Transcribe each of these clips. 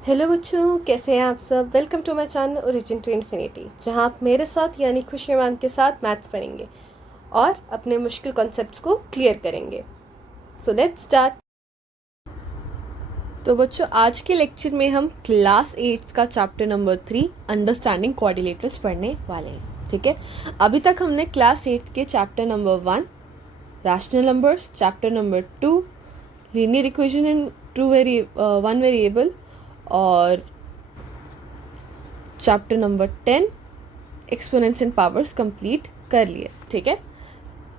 Hello बच्चों, कैसे हैं आप सब। Welcome to my channel origin to infinity, जहां आप मेरे साथ यानी खुशी मैम के साथ मैथ्स पढ़ेंगे और अपने मुश्किल कॉन्सेप्ट्स को क्लियर करेंगे। So let's start. तो बच्चों, आज के लेक्चर में हम क्लास 8 का चैप्टर नंबर 3 अंडरस्टैंडिंग कोऑर्डिनेटर्स पढ़ने वाले हैं। ठीक है, अभी तक हमने क्लास 8 के chapter number 1 rational numbers, chapter number 2 linear equation in one variable और chapter number 10 exponents and powers complete कर लिए। ठीक है,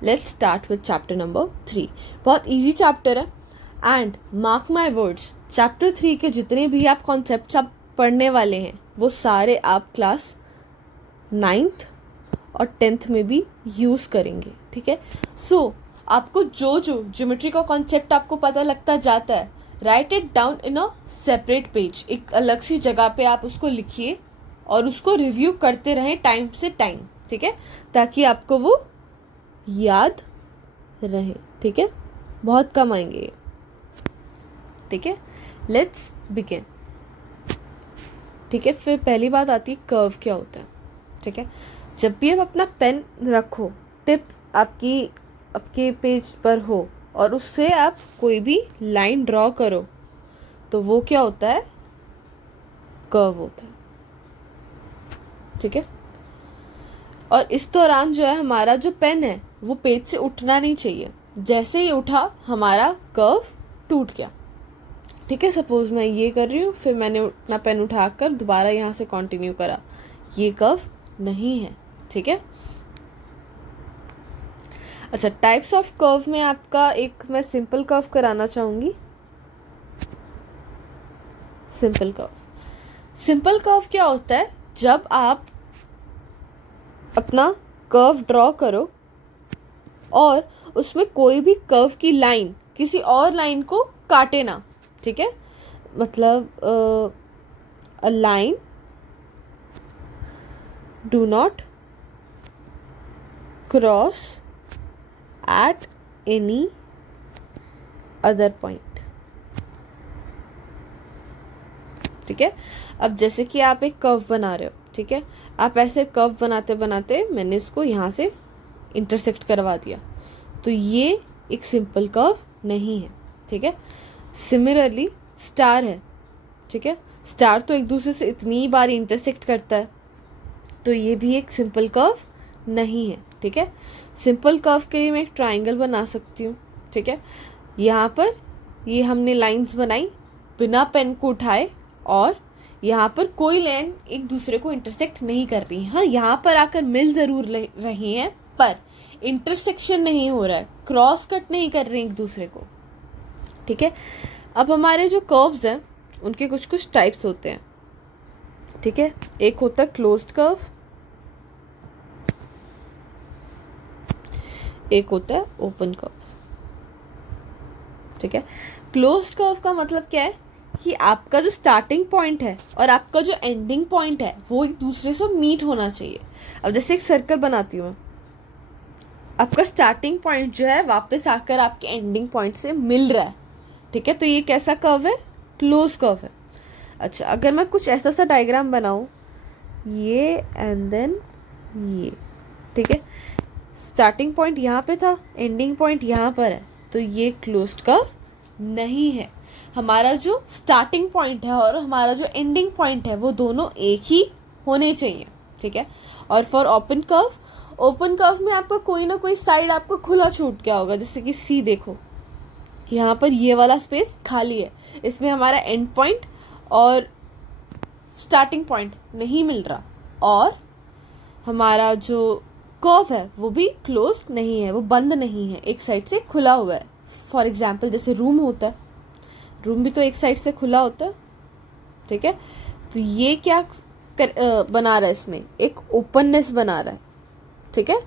let's start with chapter number 3। बहुत इजी चैप्टर है and mark my words, chapter 3 के जितने भी आप कॉन्सेप्ट्स आप पढ़ने वाले हैं वो सारे आप क्लास 9th और 10th में भी यूज़ करेंगे। ठीक है, सो आपको जो जो ज्योमेट्री का कॉन्सेप्ट आपको पता लगता जाता है, right it down in a separate page, एक अलग सी जगह पे आप उसको लिखिए और उसको रिव्यू करते रहें टाइम से टाइम। ठीक है, ताकि आपको वो याद रहे। ठीक है, बहुत कम आएंगे। ठीक है, लेट्स बिगिन। ठीक है, फिर पहली बात आती है कर्व क्या होता है। ठीक है, जब भी आप अपना पेन रखो, टिप आपके पेज पर हो और उससे आप कोई भी लाइन ड्रॉ करो तो वो क्या होता है, कर्व होता है। ठीक है, और इस दौरान जो है हमारा जो पेन है वो पेज से उठना नहीं चाहिए। जैसे ही उठा हमारा कर्व टूट गया। ठीक है, सपोज मैं ये कर रही हूँ, फिर मैंने अपना पेन उठाकर दोबारा यहाँ से कंटिन्यू करा, ये कर्व नहीं है। ठीक है, अच्छा, टाइप्स ऑफ कर्व में आपका एक मैं सिंपल कर्व कराना चाहूँगी। सिंपल कर्व क्या होता है, जब आप अपना कर्व ड्रॉ करो और उसमें कोई भी कर्व की लाइन किसी और लाइन को काटे ना। ठीक है, मतलब a line do not cross at any other point. ठीक है, अब जैसे कि आप एक कर्व बना रहे हो, ठीक है, आप ऐसे कर्व बनाते बनाते मैंने इसको यहाँ से इंटरसेक्ट करवा दिया, तो ये एक सिंपल कर्व नहीं है। ठीक है, सिमिलरली स्टार है। ठीक है, स्टार तो एक दूसरे से इतनी बार इंटरसेक्ट करता है, तो ये भी एक सिंपल कर्व नहीं है। ठीक है, सिंपल कर्व के लिए मैं एक ट्राइंगल बना सकती हूँ। ठीक है, यहाँ पर ये हमने लाइंस बनाई बिना पेन को उठाए और यहाँ पर कोई लाइन एक दूसरे को इंटरसेक्ट नहीं कर रही। हाँ, यहाँ पर आकर मिल ज़रूर रही हैं पर इंटरसेक्शन नहीं हो रहा है, क्रॉस कट नहीं कर रहे एक दूसरे को। ठीक है, अब हमारे जो कर्व्स हैं उनके कुछ कुछ टाइप्स होते हैं। ठीक है, एक होता है क्लोज्ड कर्व, एक होता है ओपन कर्व। ठीक है, क्लोज्ड कर्व का मतलब क्या है कि आपका जो स्टार्टिंग पॉइंट है और आपका जो एंडिंग पॉइंट है वो एक दूसरे से मीट होना चाहिए। अब जैसे एक सर्कल बनाती हूँ मैं, आपका स्टार्टिंग पॉइंट जो है वापस आकर आपके एंडिंग पॉइंट से मिल रहा है। ठीक है, तो ये कैसा कर्व है, क्लोज कर्व है। अच्छा, अगर मैं कुछ ऐसा सा डायग्राम बनाऊँ, ये एंड देन ये, ठीक है, स्टार्टिंग पॉइंट यहाँ पे था, एंडिंग पॉइंट यहाँ पर है, तो ये क्लोज्ड कर्व नहीं है। हमारा जो स्टार्टिंग पॉइंट है और हमारा जो एंडिंग पॉइंट है वो दोनों एक ही होने चाहिए। ठीक है, और फॉर ओपन कर्व में आपका कोई ना कोई साइड आपको खुला छूट गया होगा। जैसे कि सी देखो, यहाँ पर ये वाला स्पेस खाली है, इसमें हमारा एंड पॉइंट और स्टार्टिंग पॉइंट नहीं मिल रहा, और हमारा जो कर्व है वो भी क्लोज नहीं है, वो बंद नहीं है, एक साइड से खुला हुआ है। फॉर एग्जाम्पल जैसे रूम होता है, रूम भी तो एक साइड से खुला होता है। ठीक है, तो ये क्या बना रहा है, इसमें एक ओपननेस बना रहा है। ठीक है,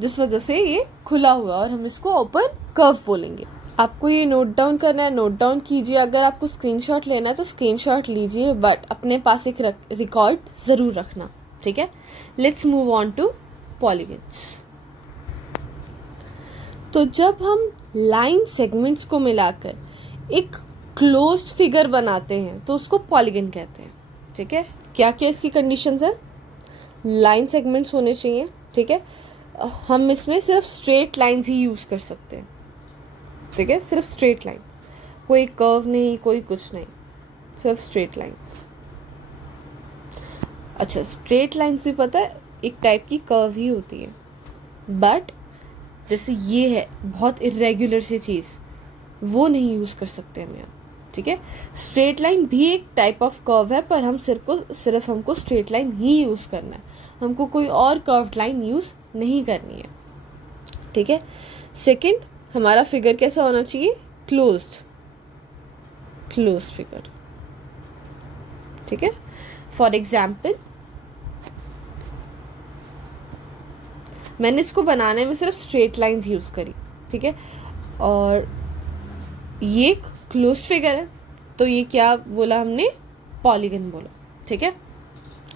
जिस वजह से ये खुला हुआ है और हम इसको ओपन कर्व बोलेंगे। आपको ये नोट डाउन करना है, नोट डाउन कीजिए। अगर आपको स्क्रीनशॉट लेना है तो स्क्रीनशॉट लीजिए, बट अपने पास एक रिकॉर्ड ज़रूर रखना। ठीक है, let's move on to polygons. तो जब हम लाइन सेगमेंट्स को मिलाकर एक क्लोज्ड फिगर बनाते हैं तो उसको पॉलीगन कहते हैं। ठीक है, क्या क्या इसकी कंडीशंस है? लाइन सेगमेंट्स होने चाहिए। ठीक है, हम इसमें सिर्फ स्ट्रेट लाइंस ही यूज़ कर सकते हैं। ठीक है, सिर्फ स्ट्रेट लाइन, कोई कर्व नहीं, कोई कुछ नहीं, सिर्फ स्ट्रेट लाइंस। अच्छा, स्ट्रेट लाइंस भी पता है एक टाइप की कर्व ही होती है, बट जैसे ये है बहुत इरेगुलर सी चीज़, वो नहीं यूज़ कर सकते हम यहाँ। ठीक है, स्ट्रेट लाइन भी एक टाइप ऑफ कर्व है, पर हम सिर्फ हमको स्ट्रेट लाइन ही यूज़ करना है, हमको कोई और कर्व्ड लाइन यूज़ नहीं करनी है। ठीक है, सेकंड, हमारा फिगर कैसा होना चाहिए? Closed figure. ठीक है, फॉर एग्जाम्पल मैंने इसको बनाने में सिर्फ स्ट्रेट लाइंस यूज़ करी। ठीक है, और ये क्लोज्ड फिगर है, तो ये क्या बोला हमने? पॉलीगन बोला। ठीक है,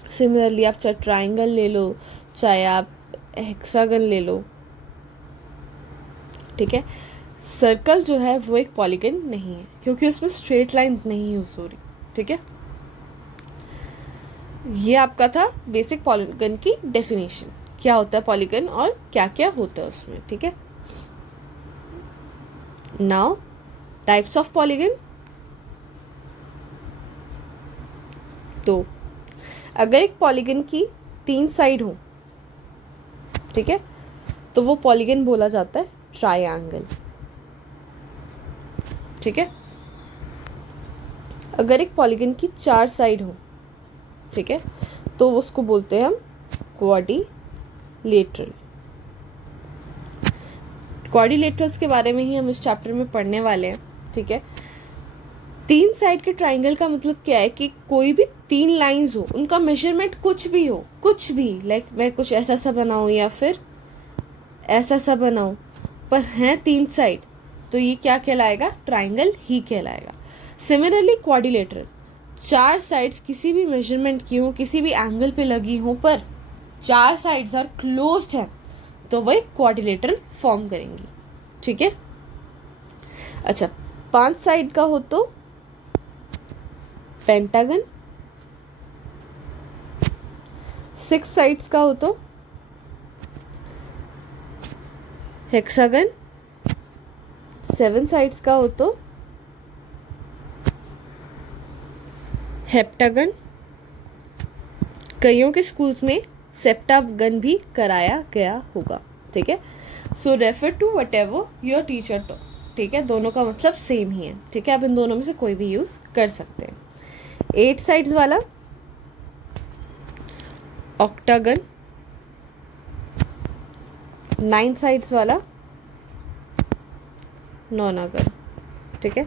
सिमिलरली आप चाहे ट्राइंगल ले लो, चाहे आप हेक्सागन ले लो। ठीक है, सर्कल जो है वो एक पॉलीगन नहीं है, क्योंकि उसमें स्ट्रेट लाइंस नहीं यूज हो रही। ठीक है, ये आपका था बेसिक पॉलीगन की डेफिनेशन, क्या होता है पॉलीगन और क्या क्या होता है उसमें। ठीक है, नाउ टाइप्स ऑफ पॉलीगन। तो अगर एक पॉलीगन की 3 साइड हो, ठीक है, तो वो पॉलीगन बोला जाता है ट्रायंगल। ठीक है, अगर एक पॉलीगन की 4 साइड हो, ठीक है, तो उसको बोलते हैं हम क्वाड्रिलेटरल। क्वाड्रिलेटरल्स के बारे में ही हम इस चैप्टर में पढ़ने वाले हैं। ठीक है, 3 साइड के ट्राइंगल का मतलब क्या है कि कोई भी 3 लाइंस हो, उनका मेजरमेंट कुछ भी हो, कुछ भी, लाइक मैं कुछ ऐसा सा बनाऊं या फिर ऐसा सा बनाऊं, पर हैं 3 साइड, तो ये क्या कहलाएगा? ट्राइंगल ही कहलाएगा। सिमिलरली क्वाड्रिलेटरल, 4 साइड्स किसी भी मेजरमेंट की हो, किसी भी एंगल पे लगी हो, पर 4 साइड्स आर क्लोज्ड है, तो वही क्वाड्रिलेटरल फॉर्म करेंगी। ठीक है, अच्छा 5 साइड का हो तो पेंटागन, 6 साइड्स का हो तो हेक्सागन, 7 साइड्स का हो तो हेप्टागन। कईयों के स्कूल्स में सेप्टागन भी कराया गया होगा। ठीक है, so refer to whatever your teacher टॉ। ठीक है, दोनों का मतलब सेम ही है। ठीक है, आप इन दोनों में से कोई भी यूज़ कर सकते हैं। 8 साइड्स वाला ऑक्टागन, 9 साइड्स वाला नोनागन। ठीक है,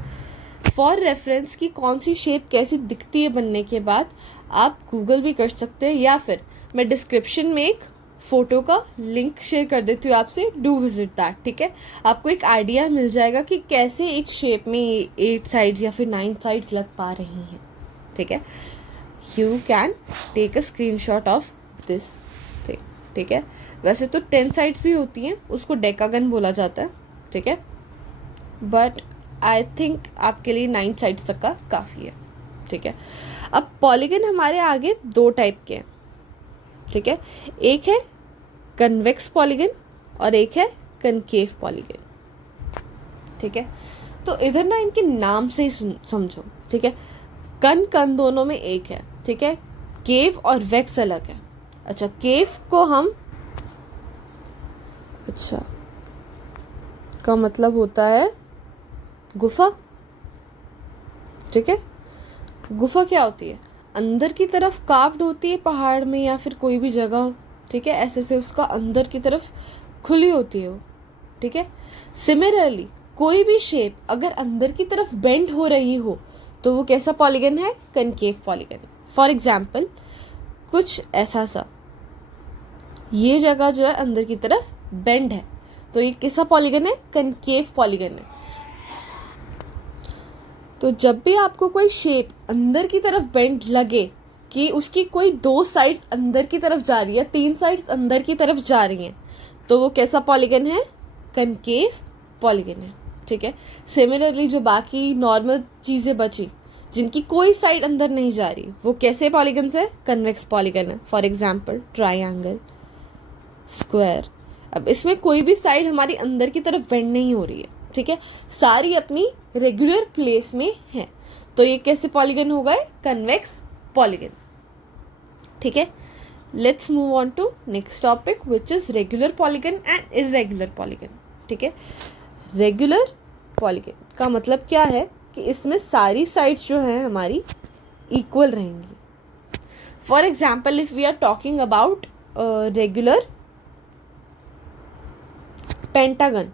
फॉर रेफरेंस की कौन सी शेप कैसी दिखती है बनने के बाद आप गूगल भी कर सकते हैं, या फिर मैं डिस्क्रिप्शन में एक फ़ोटो का लिंक शेयर कर देती हूँ आपसे, डू विजिट दैट। ठीक है, आपको एक आइडिया मिल जाएगा कि कैसे एक शेप में 8 साइड्स या फिर 9 साइड्स लग पा रही हैं। ठीक है, you can take a screenshot of this thing. ठीक है, वैसे तो 10 साइड्स भी होती हैं, उसको डेकागन बोला जाता है। ठीक है, बट आई थिंक आपके लिए 9 साइड्स तक का काफ़ी है। ठीक है, अब पॉलीगन हमारे आगे 2 टाइप के हैं। ठीक है, एक है कन्वेक्स पॉलीगन और एक है कनकेव पॉलीगन। ठीक है, तो इधर ना इनके नाम से ही समझो। ठीक है, कन दोनों में एक है। ठीक है, केव और वेक्स अलग है। अच्छा, केव को हम का मतलब होता है गुफा। ठीक है, गुफा क्या होती है? अंदर की तरफ कार्व्ड होती है पहाड़ में या फिर कोई भी जगह हो। ठीक है, ऐसे से उसका अंदर की तरफ खुली होती है वो। ठीक है, सिमिलरली कोई भी शेप अगर अंदर की तरफ बेंड हो रही हो तो वो कैसा पॉलीगन है? Concave polygon. फॉर एग्जाम्पल कुछ ऐसा सा, ये जगह जो है अंदर की तरफ बेंड है, तो ये कैसा पॉलीगन है? कनकेव पॉलीगन है। तो जब भी आपको कोई शेप अंदर की तरफ बेंड लगे कि उसकी कोई 2 साइड्स अंदर की तरफ जा रही है, 3 साइड्स अंदर की तरफ जा रही हैं, तो वो कैसा पॉलीगन है? कनकेव पॉलीगन है। ठीक ठीक है। सिमिलरली जो बाकी नॉर्मल चीज़ें बची जिनकी कोई साइड अंदर नहीं जा रही, वो कैसे पॉलीगन्स है? कन्वेक्स पॉलीगन है। For example triangle, square. अब इसमें कोई भी साइड हमारी अंदर की तरफ बेंड नहीं हो रही है, ठीक है, सारी अपनी रेगुलर प्लेस में है, तो ये कैसे पॉलीगन हो गए? कन्वेक्स पॉलीगन, ठीक है। Let's move on to next topic which is regular polygon and irregular polygon, ठीक है। रेगुलर पॉलीगन का मतलब क्या है कि इसमें सारी साइड्स जो हैं हमारी इक्वल रहेंगी। For example if we are talking about regular pentagon.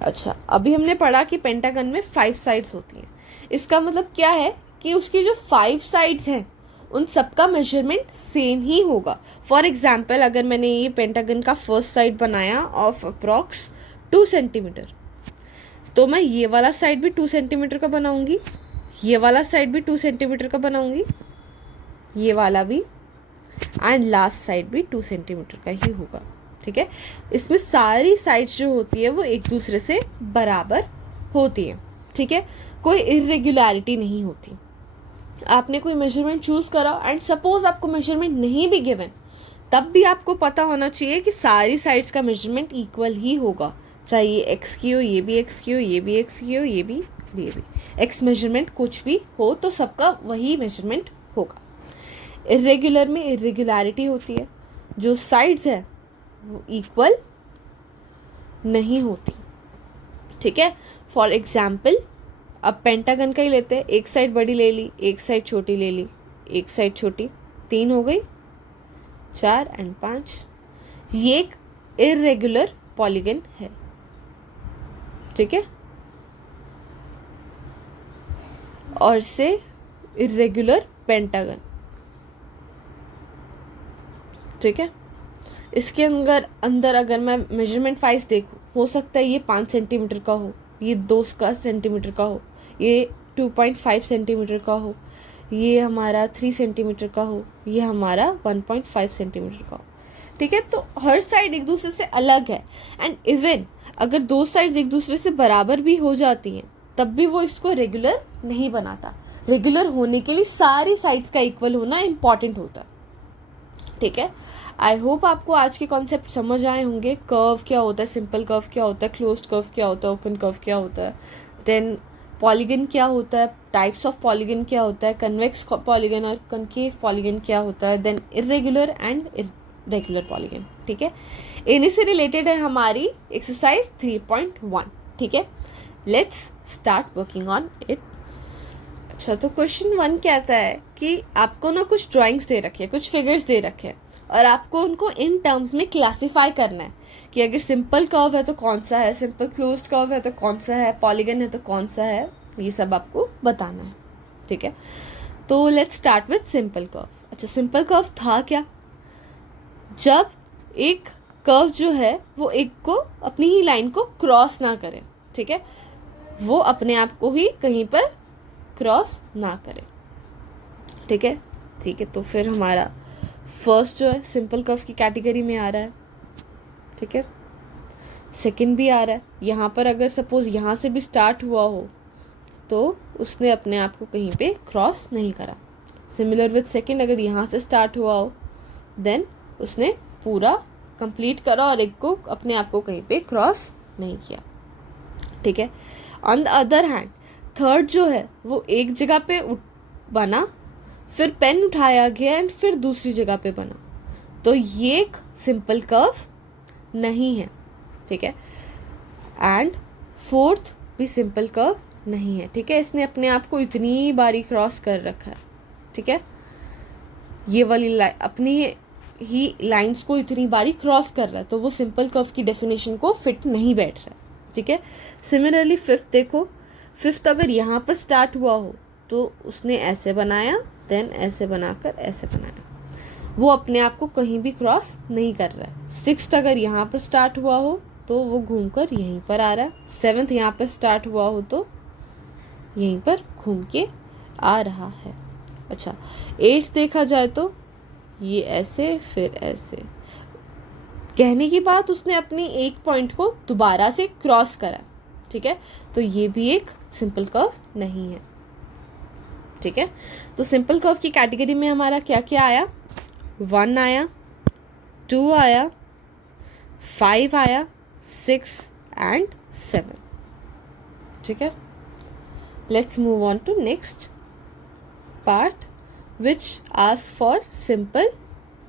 अच्छा, अभी हमने पढ़ा कि पेंटागन में 5 साइड्स होती हैं। इसका मतलब क्या है कि उसकी जो 5 साइड्स हैं उन सबका मेजरमेंट सेम ही होगा। फॉर एग्जाम्पल अगर मैंने ये पेंटागन का फर्स्ट साइड बनाया ऑफ अप्रॉक्स 2 सेंटीमीटर, तो मैं ये वाला साइड भी 2 सेंटीमीटर का बनाऊंगी, ये वाला साइड भी 2 सेंटीमीटर का बनाऊंगी, ये वाला भी, एंड लास्ट साइड भी 2 सेंटीमीटर का ही होगा, ठीक है। इसमें सारी साइड्स जो होती है वो एक दूसरे से बराबर होती हैं, ठीक है, कोई इरेगुलरिटी नहीं होती। आपने कोई मेजरमेंट चूज़ करा एंड सपोज आपको मेजरमेंट नहीं भी गिवन, तब भी आपको पता होना चाहिए कि सारी साइड्स का मेजरमेंट इक्वल ही होगा, चाहे ये एक्स की हो, ये भी एक्स की हो, ये भी एक्स की हो, ये भी एक्स मेजरमेंट कुछ भी हो तो सबका वही मेजरमेंट होगा। इरेगुलर में इरेगुलरिटी होती है, जो साइड्स है वो इक्वल नहीं होती, ठीक है। फॉर एग्जाम्पल अब पेंटागन का ही लेते हैं, एक साइड बड़ी ले ली, एक साइड छोटी ले ली, एक साइड छोटी, 3 हो गई, 4 एंड 5, ये एक इरेगुलर पॉलीगन है, ठीक है। और से इरेगुलर पेंटागन, ठीक है। इसके अंदर अगर मैं मेजरमेंट 5 देखूँ, हो सकता है ये 5 सेंटीमीटर का हो, ये 2 सेंटीमीटर का हो, ये 2.5 सेंटीमीटर का हो, ये हमारा 3 सेंटीमीटर का हो, ये हमारा 1.5 सेंटीमीटर का हो, ठीक है। तो हर साइड एक दूसरे से अलग है, एंड इवन अगर 2 साइड्स एक दूसरे से बराबर भी हो जाती हैं तब भी वो इसको रेगुलर नहीं बनाता। रेगुलर होने के लिए सारी साइड्स का इक्वल होना इम्पॉर्टेंट होता है, ठीक है। आई होप आपको आज के कॉन्सेप्ट समझ आए होंगे। कर्व क्या होता है, सिंपल कर्व क्या होता है, क्लोज्ड कर्व क्या होता है, ओपन कर्व क्या होता है, देन पॉलीगन क्या होता है, टाइप्स ऑफ पॉलीगन क्या होता है, कन्वेक्स पॉलीगन और कनकेव पॉलीगन क्या होता है, then irregular and regular polygon, ठीक है। इन्हीं से रिलेटेड है हमारी एक्सरसाइज 3.1, ठीक है। Let's start working on it. अच्छा, तो क्वेश्चन 1 कहता है कि आपको ना कुछ ड्राइंग्स दे रखे हैं, कुछ फिगर्स दे रखे हैं, और आपको उनको इन टर्म्स में क्लासिफाई करना है कि अगर सिंपल कर्व है तो कौन सा है, सिंपल क्लोज्ड कर्व है तो कौन सा है, पॉलीगन है तो कौन सा है, ये सब आपको बताना है, ठीक है। तो let's start with simple curve. अच्छा, सिंपल कर्व था क्या? जब एक कर्व जो है वो एक को अपनी ही लाइन को क्रॉस ना करे, ठीक है, वो अपने आप को ही कहीं पर क्रॉस ना करे, ठीक है। ठीक है, तो फिर हमारा फर्स्ट जो है सिंपल कर्व की कैटेगरी में आ रहा है, ठीक है। सेकंड भी आ रहा है, यहाँ पर अगर सपोज यहाँ से भी स्टार्ट हुआ हो तो उसने अपने आप को कहीं पे क्रॉस नहीं करा। सिमिलर विथ सेकंड, अगर यहाँ से स्टार्ट हुआ हो देन उसने पूरा कंप्लीट करा और एक को अपने आप को कहीं पे क्रॉस नहीं किया, ठीक है। On the other hand third जो है वो एक जगह पे बना, फिर पेन उठाया गया एंड फिर दूसरी जगह पे बना, तो ये एक सिंपल कर्व नहीं है, ठीक है। एंड फोर्थ भी सिंपल कर्व नहीं है, ठीक है। इसने अपने आप को इतनी बारी क्रॉस कर रखा है, ठीक है, ये वाली लाइन अपनी ही लाइंस को इतनी बारी क्रॉस कर रहा है, तो वो सिंपल कर्व की डेफिनेशन को फिट नहीं बैठ रहा है, ठीक है। सिमिलरली फिफ्थ देखो, फिफ्थ अगर यहाँ पर स्टार्ट हुआ हो तो उसने ऐसे बनाया, देन ऐसे बनाकर ऐसे बनाया, वो अपने आप को कहीं भी क्रॉस नहीं कर रहा है। सिक्स्थ अगर यहाँ पर स्टार्ट हुआ हो तो वो घूमकर यहीं पर आ रहा है। सेवन्थ यहाँ पर स्टार्ट हुआ हो तो यहीं पर घूम के आ रहा है। अच्छा, एट्थ देखा जाए तो ये ऐसे फिर ऐसे, कहने की बात उसने अपनी एक पॉइंट को दोबारा से क्रॉस करा, ठीक है, तो ये भी एक सिंपल कर्व नहीं है। ठीक है, तो सिंपल कर्व की कैटेगरी में हमारा क्या क्या आया, 1 आया, 2 आया, 5 आया, 6 एंड 7। ठीक है, let's move on to next part which ask for simple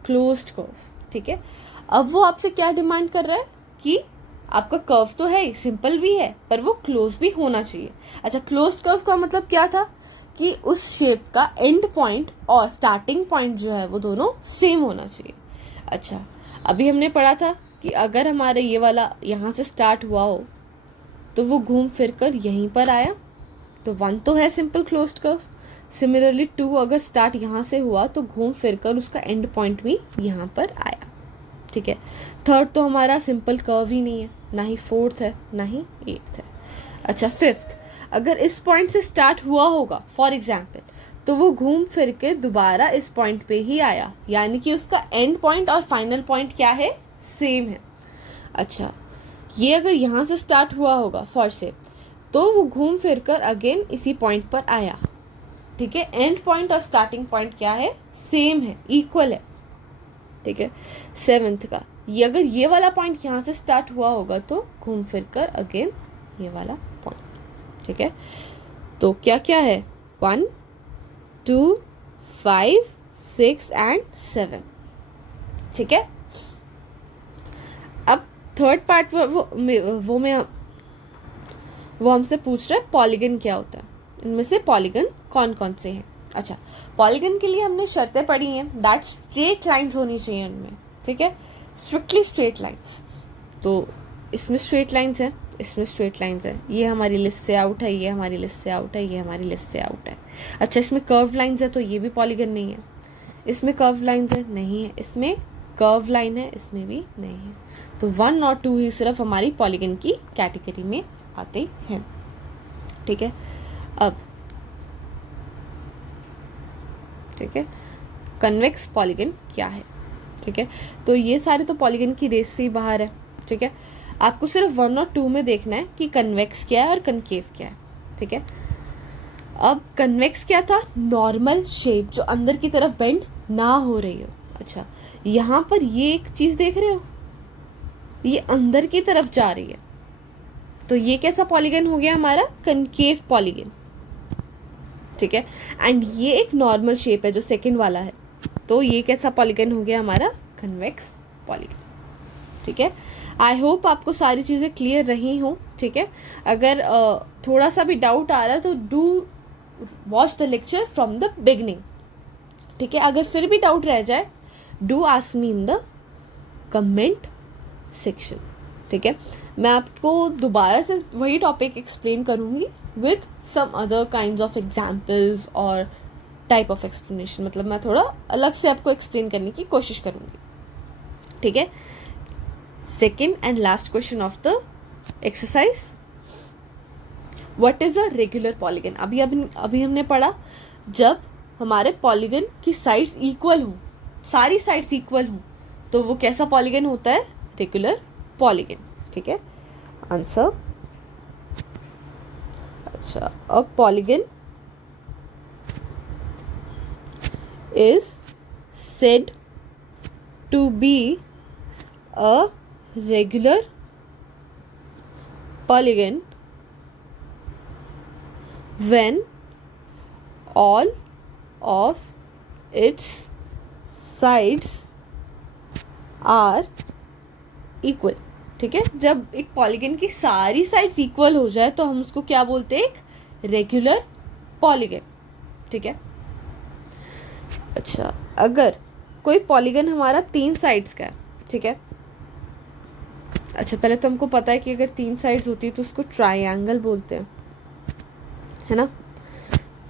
closed curve. ठीक है, अब वो आपसे क्या डिमांड कर रहा है कि आपका कर्व तो है, सिंपल भी है, पर वो क्लोज भी होना चाहिए। अच्छा, क्लोज्ड कर्व का मतलब क्या था कि उस शेप का एंड पॉइंट और स्टार्टिंग पॉइंट जो है वो दोनों सेम होना चाहिए। अच्छा, अभी हमने पढ़ा था कि अगर हमारे ये वाला यहाँ से स्टार्ट हुआ हो तो वो घूम फिर कर यहीं पर आया, तो 1 तो है सिंपल क्लोज्ड कर्व। सिमिलरली 2 अगर स्टार्ट यहाँ से हुआ तो घूम फिर कर उसका एंड पॉइंट भी यहाँ पर आया। ठीक है, 3rd तो हमारा सिंपल कर्व ही नहीं है, ना ही 4th है, ना ही 8th है। अच्छा, 5th अगर इस पॉइंट से स्टार्ट हुआ होगा फॉर एग्जाम्पल, तो वो घूम फिर के दोबारा इस पॉइंट पे ही आया, यानी कि उसका एंड पॉइंट और फाइनल पॉइंट क्या है, सेम है। अच्छा, ये अगर यहाँ से स्टार्ट हुआ होगा फॉर से, तो वो घूम फिर कर अगेन इसी पॉइंट पर आया। ठीक है, एंड पॉइंट और स्टार्टिंग पॉइंट क्या है, सेम है, इक्वल है। ठीक है, 7th का ये अगर ये वाला पॉइंट यहाँ से स्टार्ट हुआ होगा तो घूम फिर कर अगेन ये वाला पॉइंट। ठीक है, तो क्या क्या है, 1, 2, 5, 6 एंड 7। ठीक है, अब 3rd पार्ट वो हमसे पूछ रहा है पॉलीगन क्या होता है, इनमें से पॉलीगन कौन कौन से हैं। अच्छा, पॉलीगन के लिए हमने शर्तें पढ़ी हैं, दैट स्ट्रेट लाइंस होनी चाहिए उनमें। ठीक है, स्ट्रिक्टली स्ट्रेट लाइंस। तो इसमें स्ट्रेट लाइंस है, इसमें स्ट्रेट लाइंस है, ये हमारी लिस्ट से आउट है, ये हमारी लिस्ट से आउट है, ये हमारी लिस्ट से आउट है। अच्छा, इसमें कर्व लाइंस है तो ये भी पॉलीगन नहीं है। इसमें कर्व लाइंस है, नहीं है। इसमें कर्व लाइन है, इसमें भी नहीं है। तो 1 और 2 ही सिर्फ हमारी पॉलीगन की कैटेगरी में आते हैं। ठीक है, अब ठीक है, कन्वेक्स पॉलीगन क्या है। ठीक है, तो ये सारे तो पॉलीगन की रेस से ही बाहर है। ठीक है, आपको सिर्फ 1 और 2 में देखना है कि कन्वेक्स क्या है और कनकेव क्या है। ठीक है, अब कन्वेक्स क्या था, नॉर्मल शेप जो अंदर की तरफ बेंड ना हो रही हो। अच्छा, यहाँ पर ये एक चीज देख रहे हो, ये अंदर की तरफ जा रही है, तो ये कैसा पॉलीगन हो गया हमारा, कनकेव पॉलीगन। ठीक है, एंड ये एक नॉर्मल शेप है जो सेकंड वाला है, तो ये कैसा पॉलीगन हो गया हमारा, कन्वेक्स पॉलीगन। ठीक है, आई होप आपको सारी चीज़ें क्लियर रही हों। ठीक है, अगर थोड़ा सा भी डाउट आ रहा है तो do watch the lecture from the beginning. ठीक है, अगर फिर भी डाउट रह जाए do ask me in the comment section. ठीक है, मैं आपको दोबारा से वही टॉपिक एक्सप्लेन करूँगी with some other kinds of examples और टाइप ऑफ एक्सप्लेनेशन, मतलब मैं थोड़ा अलग से आपको एक्सप्लेन करने की कोशिश करूँगी। ठीक है, second and last question of the exercise, what is a regular polygon. अभी हमने पढ़ा जब हमारे पॉलीगन की साइड्स इक्वल हों, सारी साइड्स इक्वल हों, तो वो कैसा पॉलीगन होता है, रेगुलर पॉलीगन। ठीक है, आंसर। अच्छा, अब polygon is said to be a regular polygon when all of its sides are equal। ठीक है, जब एक पॉलीगन की सारी साइड्स इक्वल हो जाए तो हम उसको क्या बोलते हैं, एक रेगुलर पॉलीगन। ठीक है, अच्छा, अगर कोई पॉलीगन हमारा 3 साइड्स का है, ठीक है, अच्छा पहले तो हमको पता है कि अगर 3 साइड्स होती है तो उसको ट्रायंगल बोलते हैं, है ना।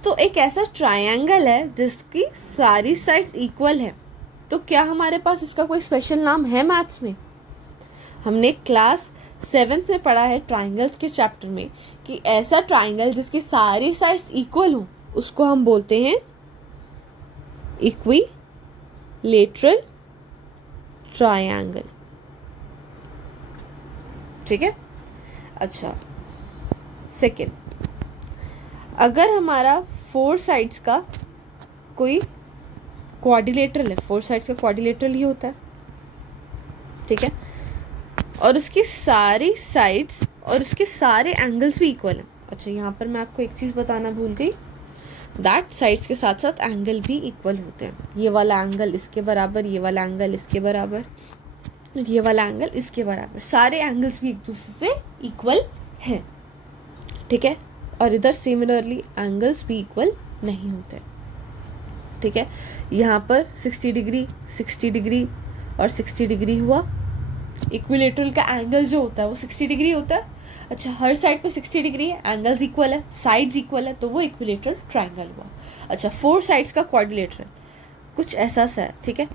तो एक ऐसा ट्रायंगल है जिसकी सारी साइड्स इक्वल है, तो क्या हमारे पास इसका कोई स्पेशल नाम है मैथ्स में। हमने क्लास 7th में पढ़ा है ट्रायंगल्स के चैप्टर में कि ऐसा ट्रायंगल जिसकी सारी साइड्स इक्वल हो उसको हम बोलते हैं इक्विलेटरल ट्रायंगल। ठीक है, अच्छा सेकेंड, अगर हमारा 4 साइड्स का कोई क्वाड्रिलेटरल है, 4 साइड्स का क्वाड्रिलेटरल ही होता है, ठीक है, और उसकी सारी साइड्स और उसके सारे एंगल्स भी इक्वल हैं। अच्छा, यहाँ पर मैं आपको एक चीज़ बताना भूल गई, दैट साइड्स के साथ साथ एंगल भी इक्वल होते हैं। ये वाला एंगल इसके बराबर, ये वाला एंगल इसके बराबर, ये वाला एंगल इसके बराबर, सारे एंगल्स भी एक दूसरे से इक्वल हैं, ठीक है। और इधर सिमिलरली एंगल्स भी इक्वल नहीं होते, ठीक है। यहाँ पर 60 डिग्री 60 डिग्री और 60 डिग्री हुआ। इक्विलेटरल का एंगल जो होता है वो 60 डिग्री होता है। अच्छा, हर साइड पे 60 डिग्री है, एंगल्स इक्वल है, साइड्स इक्वल है, तो वो इक्विलेटरल ट्राइंगल हुआ। अच्छा, 4 साइड्स का क्वाड्रिलेटरल कुछ ऐसा सा है, ठीक है।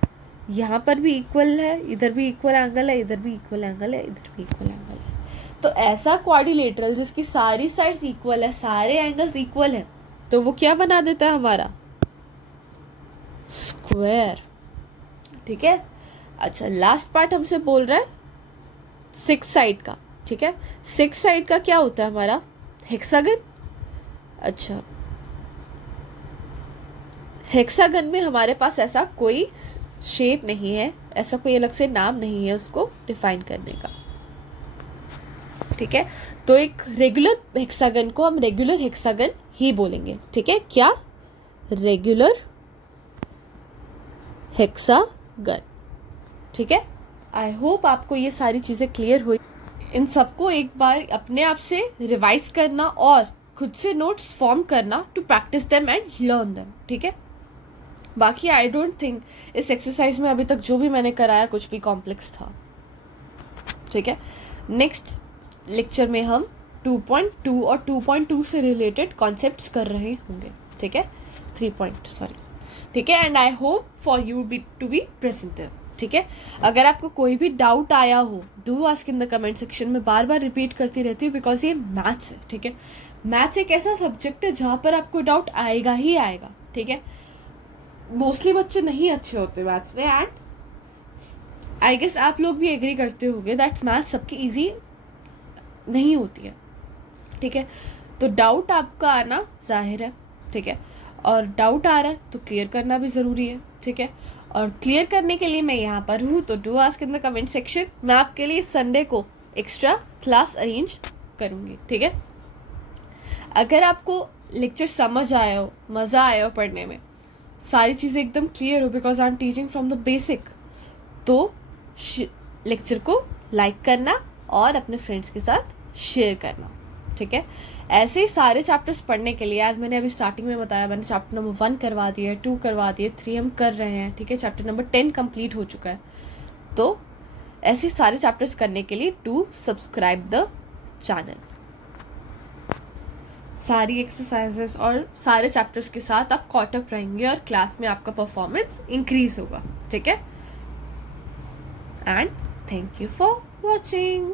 यहाँ पर भी इक्वल है, इधर भी इक्वल एंगल है, इधर भी इक्वल एंगल है, इधर भी इक्वल एंगल है। तो ऐसा क्वाड्रिलेटरल जिसकी सारी साइड्स इक्वल है, सारे एंगल्स इक्वल है, तो वो क्या बना देता है हमारा? स्क्वायर, ठीक है। अच्छा, लास्ट पार्ट हमसे बोल रहा है 6 साइड का, ठीक है। 6 साइड का क्या होता है हमारा? हेक्सागन। अच्छा, हेक्सागन में हमारे पास ऐसा कोई शेप नहीं है, ऐसा कोई अलग से नाम नहीं है उसको डिफाइन करने का, ठीक है। तो एक रेगुलर हेक्सागन को हम रेगुलर हेक्सागन ही बोलेंगे, ठीक है। क्या? रेगुलर हेक्सागन, ठीक है। आई होप आपको ये सारी चीज़ें क्लियर हुई। इन सबको एक बार अपने आप से रिवाइज करना और खुद से नोट्स फॉर्म करना to practice them and learn them, ठीक है। बाकी आई डोंट थिंक इस एक्सरसाइज में अभी तक जो भी मैंने कराया कुछ भी कॉम्प्लेक्स था, ठीक है। नेक्स्ट लेक्चर में हम 2.2 और 2.2 से रिलेटेड कॉन्सेप्ट्स कर रहे होंगे, ठीक है। 3 सॉरी, ठीक है। And I hope for you to be present, ठीक है। अगर आपको कोई भी डाउट आया हो, do ask in the comment section में। बार बार रिपीट करती रहती हूँ बिकॉज ये मैथ्स है, ठीक है। मैथ्स एक ऐसा सब्जेक्ट है जहाँ पर आपको डाउट आएगा ही आएगा, ठीक है। मोस्टली बच्चे नहीं अच्छे होते मैथ्स में, एंड आई गेस आप लोग भी एग्री करते होंगे दैट्स मैथ्स सबकी ईजी नहीं होती है, ठीक है। तो डाउट आपका आना जाहिर है, ठीक है। और डाउट आ रहा है तो क्लियर करना भी ज़रूरी है, ठीक है। और क्लियर करने के लिए मैं यहाँ पर हूँ, तो do ask in the comment section. मैं आपके लिए संडे को एक्स्ट्रा क्लास अरेंज करूँगी, ठीक है। अगर आपको लेक्चर समझ आया हो, मज़ा आया हो पढ़ने में, सारी चीज़ें एकदम क्लियर हो because I am teaching from the basic, तो लेक्चर को लाइक करना और अपने फ्रेंड्स के साथ शेयर करना, ठीक है। ऐसे ही सारे चैप्टर्स पढ़ने के लिए, आज मैंने अभी स्टार्टिंग में बताया, मैंने चैप्टर नंबर 1 करवा दिया, 2 करवा दिए, 3 हम कर रहे हैं, ठीक है। चैप्टर नंबर 10 कंप्लीट हो चुका है। तो ऐसे सारे चैप्टर्स करने के लिए डू सब्सक्राइब द चैनल। सारी एक्सरसाइजेस और सारे चैप्टर्स के साथ आप कॉट अप रहेंगे और क्लास में आपका परफॉर्मेंस इंक्रीज होगा, ठीक है। And thank you for watching.